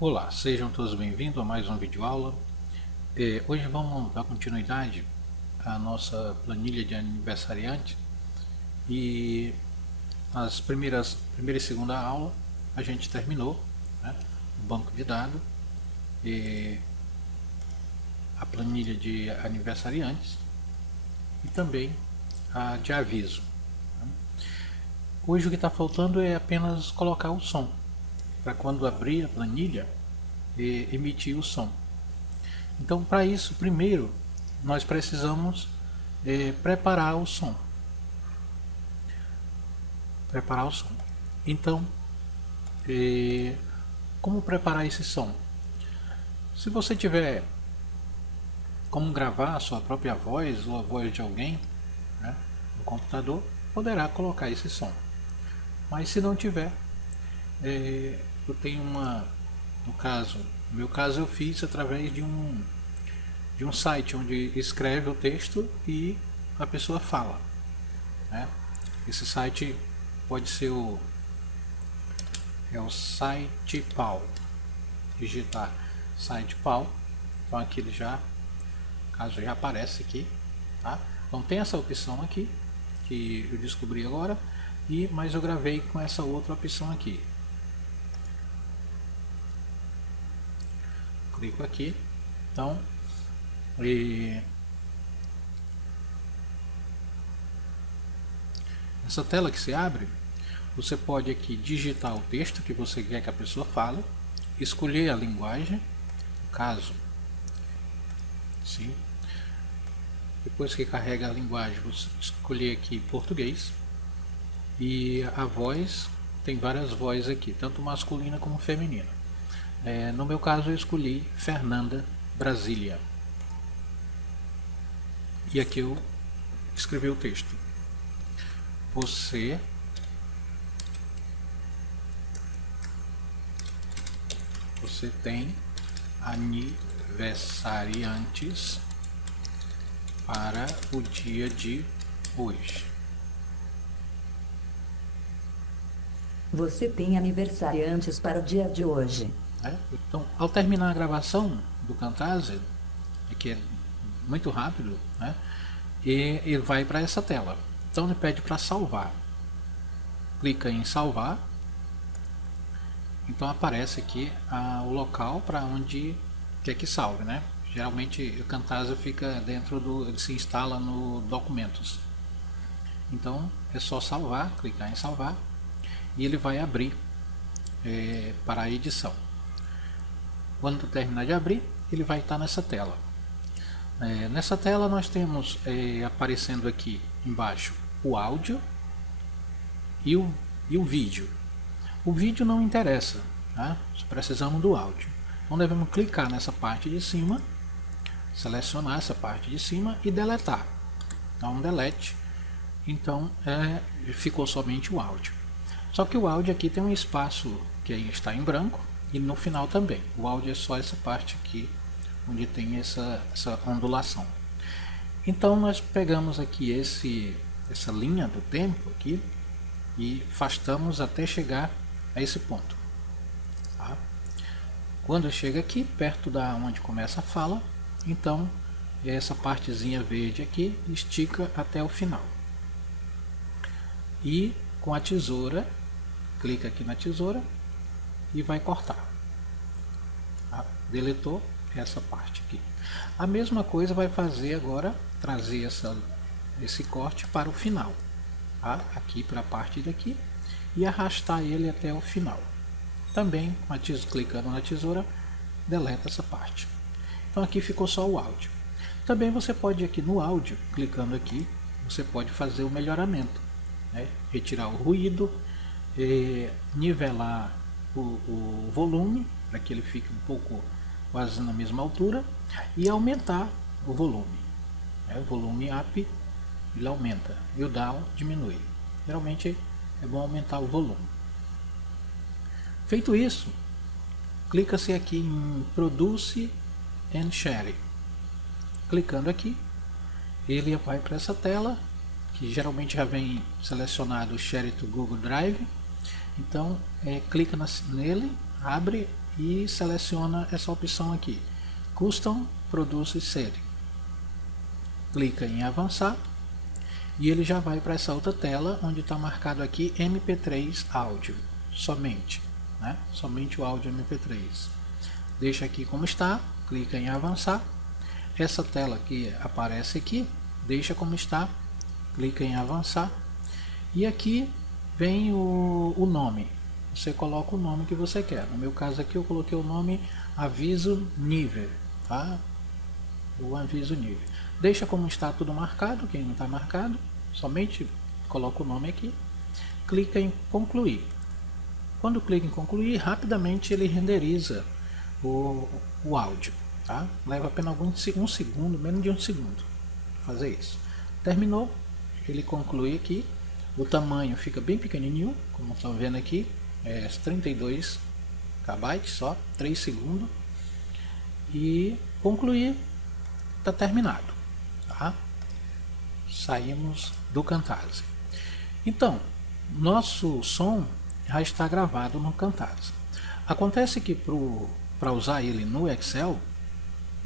Olá, sejam todos bem-vindos a mais um vídeo aula. Hoje vamos dar continuidade à nossa planilha de aniversariante e as primeira e segunda aula a gente terminou, né, o banco de dados e a planilha de aniversariantes e também a de aviso. Hoje o que está faltando é apenas colocar o som para quando abrir a planilha emitir o som. Então, para isso, primeiro nós precisamos preparar o som. Então, como preparar esse som? Se você tiver como gravar a sua própria voz ou a voz de alguém, né, no computador, poderá colocar esse som. Mas se não tiver, eu tenho no meu caso eu fiz através de um site onde escreve o texto e a pessoa fala, né? Esse site pode ser o SitePaul. Digitar SitePaul, então aqui ele caso já aparece aqui, tá? Então tem essa opção aqui que eu descobri agora, mas eu gravei com essa outra opção aqui. Clico aqui, então essa tela que se abre, você pode aqui digitar o texto que você quer que a pessoa fale, escolher a linguagem, no caso, sim. Depois que carrega a linguagem, você escolher aqui português e a voz, tem várias vozes aqui, tanto masculina como feminina. No meu caso eu escolhi Fernanda Brasília e aqui eu escrevi o texto. Você tem aniversariantes para o dia de hoje. Você tem aniversariantes para o dia de hoje. Então, ao terminar a gravação do Camtasia, que é muito rápido, né, e ele vai para essa tela. Então ele pede para salvar. Clica em salvar. Então aparece aqui o local para onde quer que salve, né? Geralmente o Camtasia fica ele se instala no documentos. Então é só salvar, clicar em salvar e ele vai abrir para a edição. Quando terminar de abrir, ele vai estar nessa tela. Nessa tela nós temos aparecendo aqui embaixo o áudio e o vídeo. O vídeo não interessa, tá? Só precisamos do áudio. Então devemos clicar nessa parte de cima, selecionar essa parte de cima e deletar. Dá um delete. Então ficou somente o áudio. Só que o áudio aqui tem um espaço que está em branco e no final também. O áudio é só essa parte aqui onde tem essa ondulação. Então nós pegamos aqui essa linha do tempo aqui e afastamos até chegar a esse ponto, tá? Quando chega aqui perto da onde começa a fala, então essa partezinha verde aqui estica até o final e com a tesoura clica aqui na tesoura e vai cortar, tá? Deletou essa parte aqui. A mesma coisa vai fazer agora, trazer esse corte para o final, tá? Aqui para a parte daqui e arrastar ele até o final. Também clicando na tesoura, deleta essa parte. Então aqui ficou só o áudio. Também você pode aqui no áudio, clicando aqui, você pode fazer o melhoramento, né? Retirar o ruído, nivelar o volume para que ele fique um pouco quase na mesma altura e aumentar o volume. O volume up ele aumenta e o down diminui. Geralmente é bom aumentar o volume. Feito isso, clica-se aqui em Produce and Share. Clicando aqui, ele vai para essa tela que geralmente já vem selecionado o Share to Google Drive. Então clica nele, abre e seleciona essa opção aqui, Custom Produce Setting. Clica em avançar e ele já vai para essa outra tela onde está marcado aqui MP3 áudio, somente, né? Somente o áudio MP3. Deixa aqui como está, clica em avançar. Essa tela que aparece aqui, deixa como está, clica em avançar. E aqui vem o nome. Você coloca o nome que você quer. No meu caso aqui eu coloquei o nome Aviso Nível, tá? O aviso nível. Deixa como está tudo marcado, quem não está marcado, somente coloca o nome aqui, clica em concluir. Quando clica em concluir, rapidamente ele renderiza o áudio, tá? Leva apenas um segundo, menos de um segundo fazer isso. Terminou, ele conclui aqui, o tamanho fica bem pequenininho, como estão vendo aqui, é 32 KB só, 3 segundos, e concluir. Está terminado, tá? Saímos do Camtasia. Então, nosso som já está gravado no Camtasia. Acontece que para usar ele no Excel,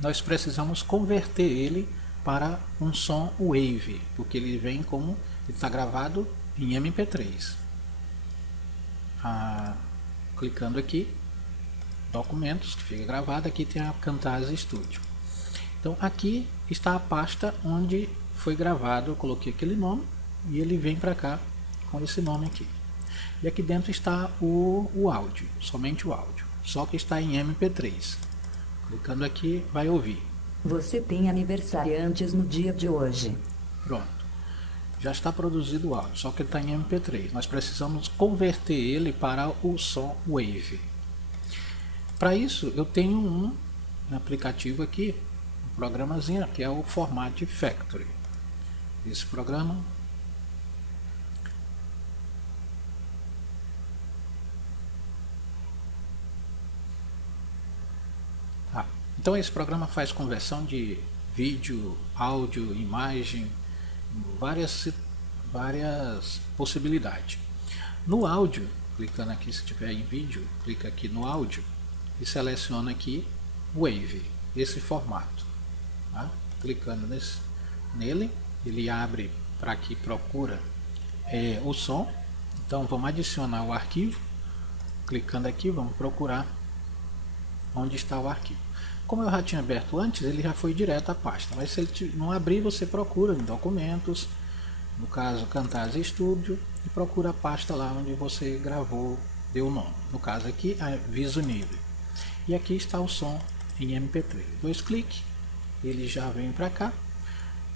nós precisamos converter ele para um som Wave, porque ele vem como ele está gravado em MP3. Clicando aqui, documentos, que fica gravado, aqui tem a Camtasia Studio. Então aqui está a pasta onde foi gravado, eu coloquei aquele nome e ele vem para cá com esse nome aqui. E aqui dentro está o áudio, somente o áudio, só que está em MP3. Clicando aqui, vai ouvir. Você tem aniversariantes no dia de hoje. Pronto. Já está produzido o áudio, só que ele está em MP3. Nós precisamos converter ele para o som Wave. Para isso, eu tenho um aplicativo aqui, um programazinho, que é o Format Factory. Esse programa então esse programa faz conversão de vídeo, áudio, imagem, várias possibilidades. No áudio, clicando aqui, se tiver em vídeo, clica aqui no áudio e seleciona aqui Wave, esse formato, tá? Clicando nele, ele abre para que procura o som. Então vamos adicionar o arquivo, clicando aqui, vamos procurar onde está o arquivo. Como eu já tinha aberto antes, ele já foi direto à pasta, mas se ele não abrir, você procura em documentos, no caso Camtasia Studio, e procura a pasta lá onde você gravou, deu o nome. No caso aqui, Aviso Nível. E aqui está o som em MP3. 2 cliques, ele já vem para cá.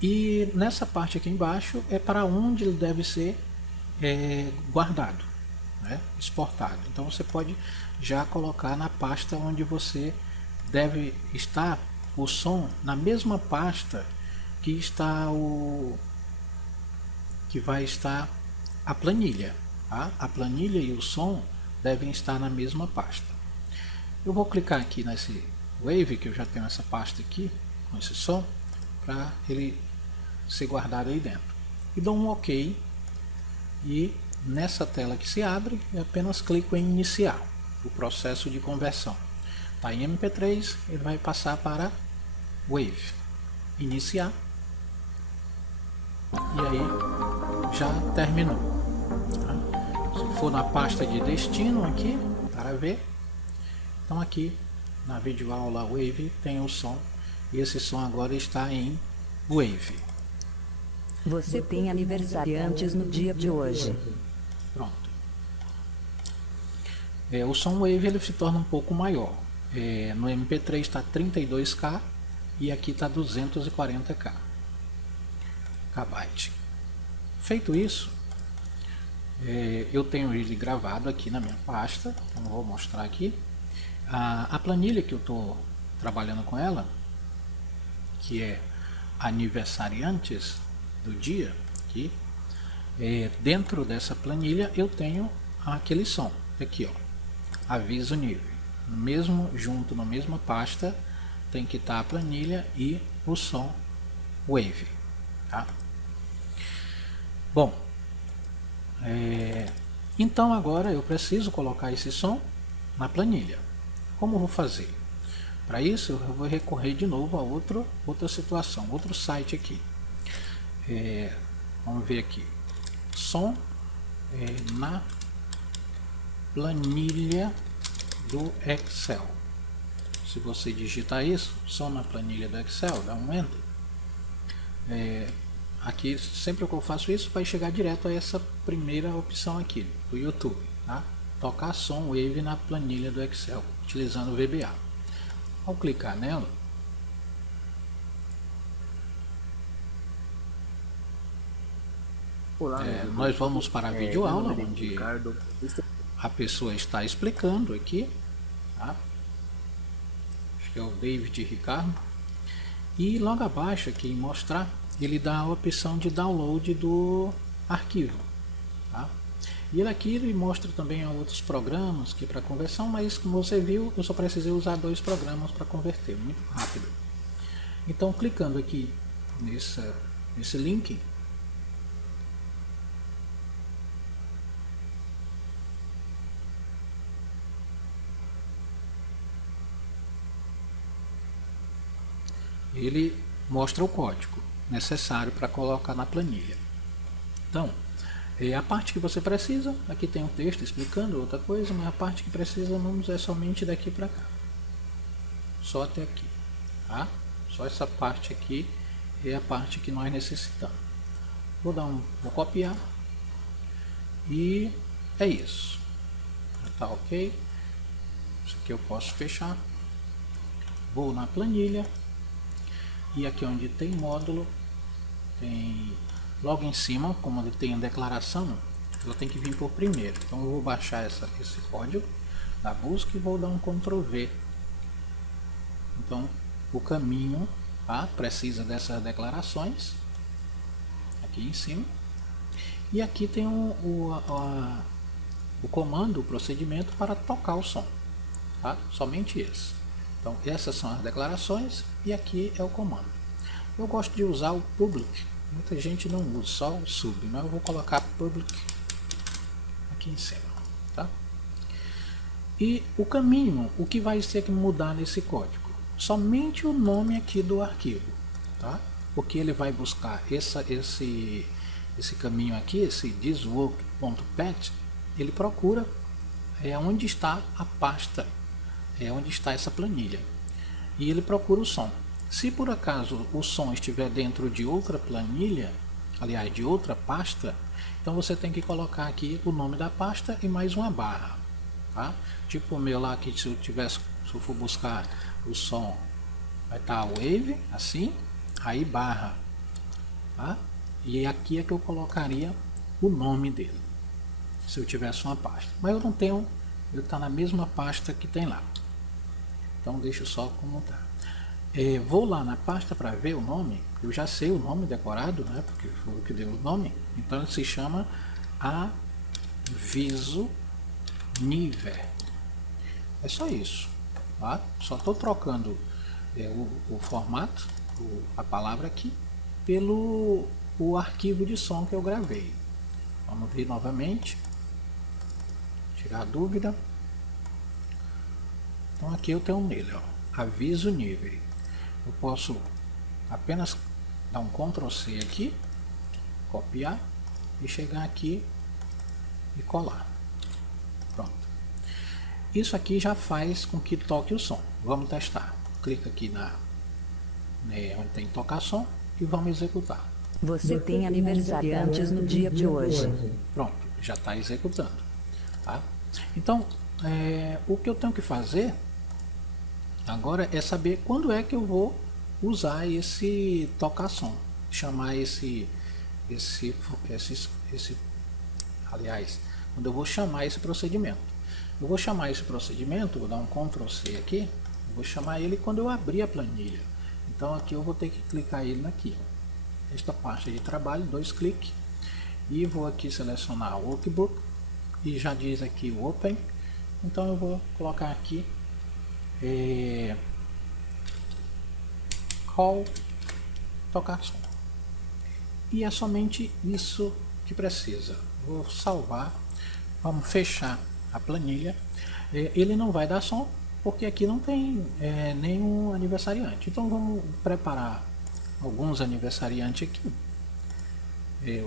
E nessa parte aqui embaixo é para onde ele deve ser guardado, né? Exportado. Então você pode já colocar na pasta onde você deve estar o som, na mesma pasta que está que vai estar a planilha, tá? A planilha e o som devem estar na mesma pasta. Eu vou clicar aqui nesse Wave, que eu já tenho essa pasta aqui com esse som, para ele ser guardado aí dentro, e dou um OK. E nessa tela que se abre, eu apenas clico em iniciar o processo de conversão. Está em MP3, ele vai passar para Wave. Iniciar. E aí já terminou. Tá? Se for na pasta de destino aqui, para ver. Então aqui na videoaula Wave tem o som. E esse som agora está em Wave. Você tem aniversariantes no dia de hoje. Pronto. O som Wave ele se torna um pouco maior. No MP3 está 32K e aqui está 240K. KB. Feito isso, eu tenho ele gravado aqui na minha pasta. Então vou mostrar aqui. A planilha que eu estou trabalhando com ela, que é aniversariantes do dia, aqui, dentro dessa planilha eu tenho aquele som aqui, ó, Aviso Nível. Junto na mesma pasta tem que estar a planilha e o som Wave, tá? Bom, então agora eu preciso colocar esse som na planilha. como eu vou fazer? Para isso eu vou recorrer de novo a outra situação, outro site aqui. Vamos ver aqui, som na planilha do Excel. Se você digitar isso, som na planilha do Excel, dá um enter. Aqui, sempre que eu faço isso, vai chegar direto a essa primeira opção aqui do YouTube, tá? Tocar som Wave na planilha do Excel, utilizando o VBA. Ao clicar nela, nós vamos para a videoaula, onde a pessoa está explicando aqui, tá? Acho que é o David Ricardo. E logo abaixo aqui em mostrar, ele dá a opção de download do arquivo, tá? E aqui ele mostra também outros programas que para conversão, mas como você viu, eu só precisei usar 2 programas para converter, muito rápido. Então, clicando aqui nesse link, ele mostra o código necessário para colocar na planilha. Então, a parte que você precisa, aqui tem um texto explicando outra coisa, mas a parte que precisamos é somente daqui para cá, só até aqui, tá? Só essa parte aqui é a parte que nós necessitamos. Vou copiar e é isso. Tá ok? Isso aqui eu posso fechar. Vou na planilha e aqui onde tem módulo, tem logo em cima, como ele tem a declaração, eu tenho que vir por primeiro. Então eu vou baixar esse código da busca e vou dar um Ctrl V. Então o caminho, tá, precisa dessas declarações aqui em cima. E aqui tem o comando, o procedimento para tocar o som, tá? Somente esse. Então essas são as declarações e aqui é o comando. Eu gosto de usar o public, muita gente não usa, só o sub, mas eu vou colocar public aqui em cima, tá? E o caminho, o que vai ter que mudar nesse código? Somente o nome aqui do arquivo, tá? Porque ele vai buscar esse caminho aqui, esse thiswork.pat, ele procura onde está a pasta, onde está essa planilha, e ele procura o som. Se por acaso o som estiver dentro de outra planilha, aliás, de outra pasta, então você tem que colocar aqui o nome da pasta e mais uma barra, tá? Tipo o meu lá, que se eu for buscar o som, vai estar wave, assim, aí barra, tá? E aqui é que eu colocaria o nome dele, se eu tivesse uma pasta. Mas eu não tenho, ele está na mesma pasta que tem lá. Então deixo só como está. Vou lá na pasta para ver o nome. Eu já sei o nome decorado, né? Porque foi o que deu o nome. Então ele se chama Aviso Niver. É só isso, tá? Só estou trocando o formato, a palavra aqui, pelo o arquivo de som que eu gravei. Vamos ver novamente, tirar a dúvida. Então aqui eu tenho nele, ó, Aviso Niver. Eu posso apenas dar um Ctrl C aqui, copiar e chegar aqui e colar. Pronto. Isso aqui já faz com que toque o som. Vamos testar. Clica aqui onde tem tocar som e vamos executar. Você tem aniversariantes no dia de hoje. Pronto, já está executando, tá? Então, o que eu tenho que fazer agora é saber quando é que eu vou usar esse tocar som, chamar aliás, quando eu vou chamar esse procedimento. Eu vou chamar esse procedimento, vou dar um Ctrl C aqui, vou chamar ele quando eu abrir a planilha. Então aqui eu vou ter que clicar ele aqui, esta parte de trabalho, 2 cliques, e vou aqui selecionar o Workbook, e já diz aqui o Open. Então eu vou colocar aqui Call tocar som, e é somente isso que precisa. Vou salvar, vamos fechar a planilha. Ele não vai dar som, porque aqui não tem nenhum aniversariante. Então vamos preparar alguns aniversariantes aqui.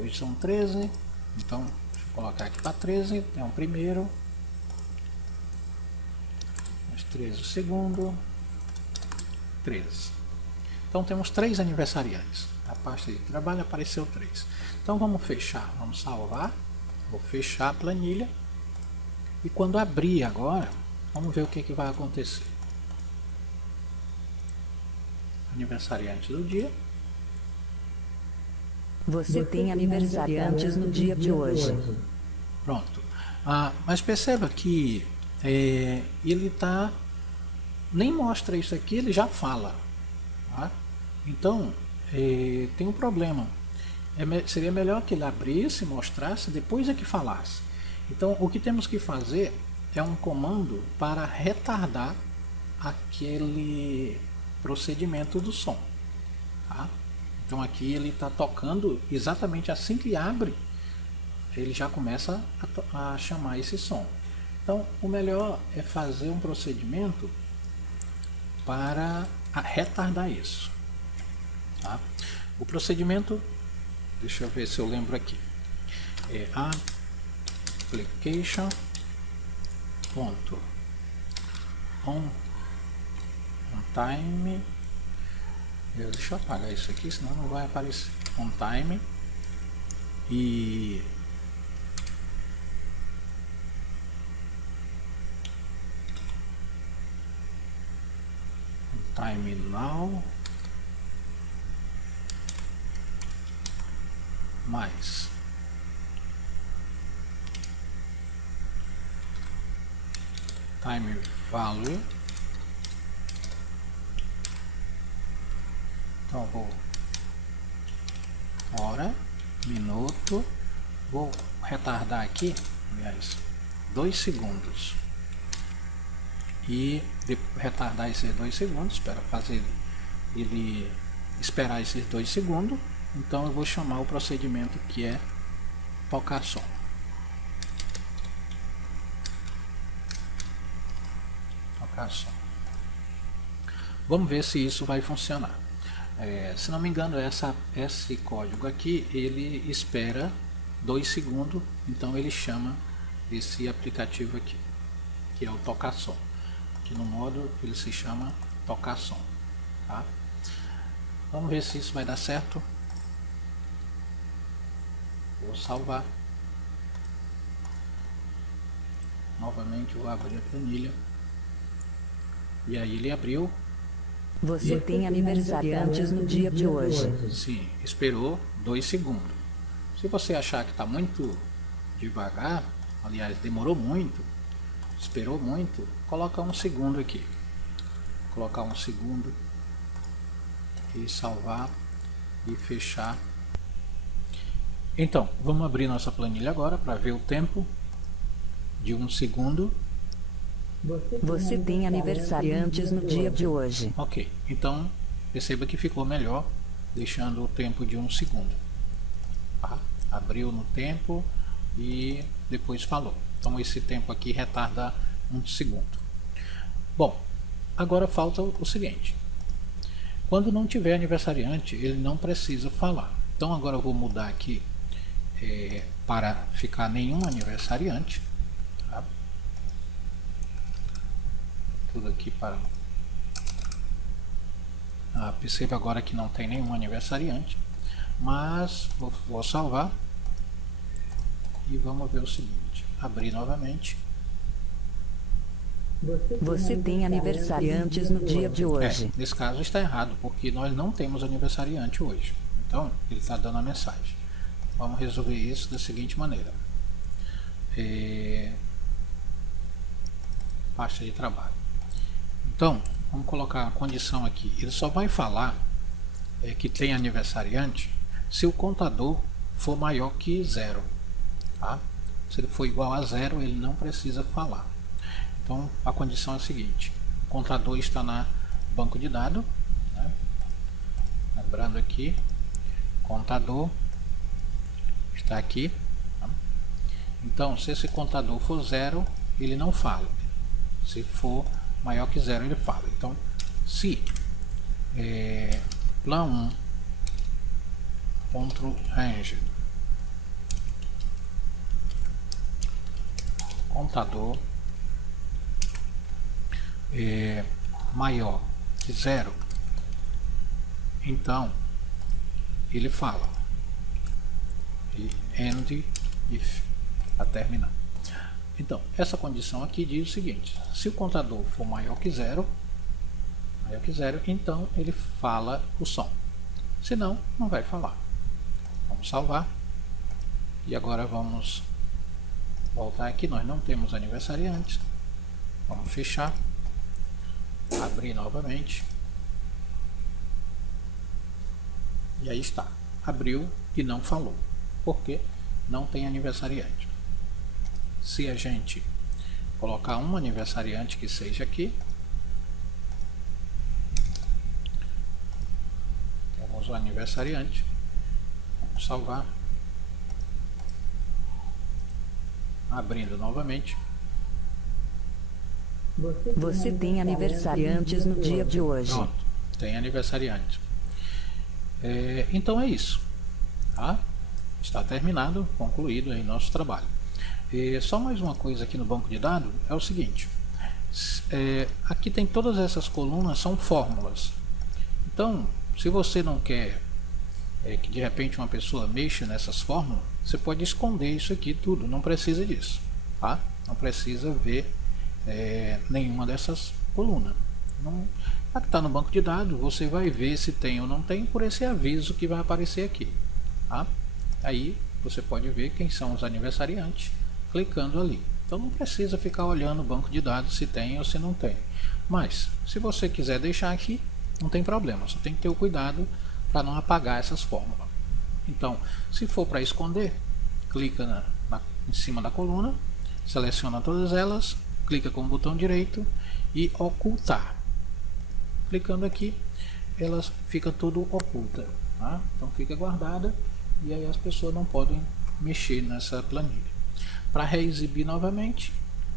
Hoje são 13, então deixa eu colocar aqui para 13, tem um primeiro, mais 13 o segundo, 13. Então temos 3 aniversariantes. A pasta de trabalho apareceu 3. Então vamos fechar, vamos salvar, vou fechar a planilha e quando abrir agora, vamos ver o que vai acontecer. Aniversariante do dia. Você tem aniversariantes no dia de hoje. Pronto. Mas perceba que ele nem mostra isso aqui, ele já fala. Tá? Então, tem um problema. Seria melhor que ele abrisse, mostrasse, depois é que falasse. Então, o que temos que fazer é um comando para retardar aquele procedimento do som. Tá? Então aqui ele está tocando exatamente assim que abre, ele já começa a chamar esse som. Então o melhor é fazer um procedimento para retardar isso. Tá? O procedimento, deixa eu ver se eu lembro aqui, é application on time. Deixa eu apagar isso aqui, senão não vai aparecer. On time e time now mais time value. Então vou hora, minuto, vou retardar aqui, aliás, 2 segundos e retardar esses 2 segundos para fazer ele esperar esses 2 segundos. Então eu vou chamar o procedimento que é tocar som. Tocar som. Vamos ver se isso vai funcionar. Se não me engano, esse código aqui ele espera 2 segundos, então ele chama esse aplicativo aqui, que é o tocar som. Aqui no modo ele se chama tocar som. Tá? Vamos ver se isso vai dar certo. Vou salvar. Novamente vou abrir a planilha. E aí ele abriu. Você tem aniversariantes no dia de hoje. Sim, esperou 2 segundos. Se você achar que está muito devagar, aliás, demorou muito, esperou muito, coloca 1 segundo aqui. Colocar 1 segundo e salvar e fechar. Então, vamos abrir nossa planilha agora para ver o tempo de 1 segundo. Você tem aniversariantes no dia de hoje. Ok, então perceba que ficou melhor deixando o tempo de 1 segundo. Tá? Abriu no tempo e depois falou. Então esse tempo aqui retarda 1 segundo. Bom, agora falta o seguinte. Quando não tiver aniversariante, ele não precisa falar. Então agora eu vou mudar aqui para ficar nenhum aniversariante. Tá? Tudo aqui para... perceba agora que não tem nenhum aniversariante, mas vou salvar e vamos ver o seguinte. Abrir novamente. Você tem aniversariantes no dia de hoje. Nesse caso está errado, porque nós não temos aniversariante hoje. Então ele está dando a mensagem. Vamos resolver isso da seguinte maneira. Pasta de trabalho. Então vamos colocar a condição aqui. Ele só vai falar que tem aniversariante se o contador for maior que 0. Tá? Se ele for igual a 0, ele não precisa falar. Então a condição é a seguinte: o contador está no banco de dados, né? Lembrando aqui, contador está aqui. Tá? Então se esse contador for 0, ele não fala. Se for maior que 0 ele fala. Então, se plan1 range contador maior que 0, então ele fala end if para terminar. Então, essa condição aqui diz o seguinte: se o contador for maior que 0, então ele fala o som. Se não, não vai falar. Vamos salvar. E agora vamos voltar aqui. Nós não temos aniversariantes. Vamos fechar. Abrir novamente. E aí está. Abriu e não falou. Porque não tem aniversariante. Se a gente colocar um aniversariante que seja aqui, temos o aniversariante. Vamos salvar. Abrindo novamente. Você tem aniversariantes no dia de hoje. Pronto, tem aniversariante. Então é isso. Tá? Está terminado, concluído aí nosso trabalho. Só mais uma coisa aqui no banco de dados é o seguinte: aqui tem todas essas colunas, são fórmulas. Então, se você não quer que de repente uma pessoa mexa nessas fórmulas, você pode esconder isso aqui tudo, não precisa disso, tá? Não precisa ver nenhuma dessas colunas. Aqui está no banco de dados, você vai ver se tem ou não tem por esse aviso que vai aparecer aqui, tá? Aí você pode ver quem são os aniversariantes clicando ali. Então não precisa ficar olhando o banco de dados se tem ou se não tem. Mas se você quiser deixar aqui, não tem problema, só tem que ter o cuidado para não apagar essas fórmulas. Então, se for para esconder, clica em cima da coluna, seleciona todas elas, clica com o botão direito e ocultar. Clicando aqui, elas fica tudo oculta, tá? Então fica guardada e aí as pessoas não podem mexer nessa planilha. Para reexibir novamente,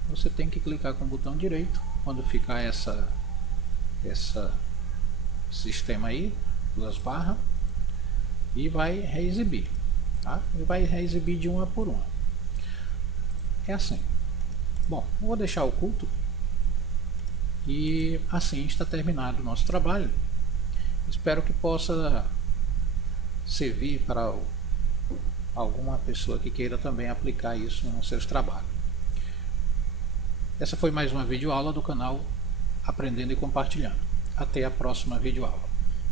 você tem que clicar com o botão direito quando ficar essa sistema aí, 2 barras, e vai reexibir, tá? E vai reexibir de uma por uma. É assim. Bom, vou deixar oculto e assim está terminado o nosso trabalho. Espero que possa servir para alguma pessoa que queira também aplicar isso nos seus trabalhos. Essa foi mais uma videoaula do canal Aprendendo e Compartilhando. Até a próxima videoaula.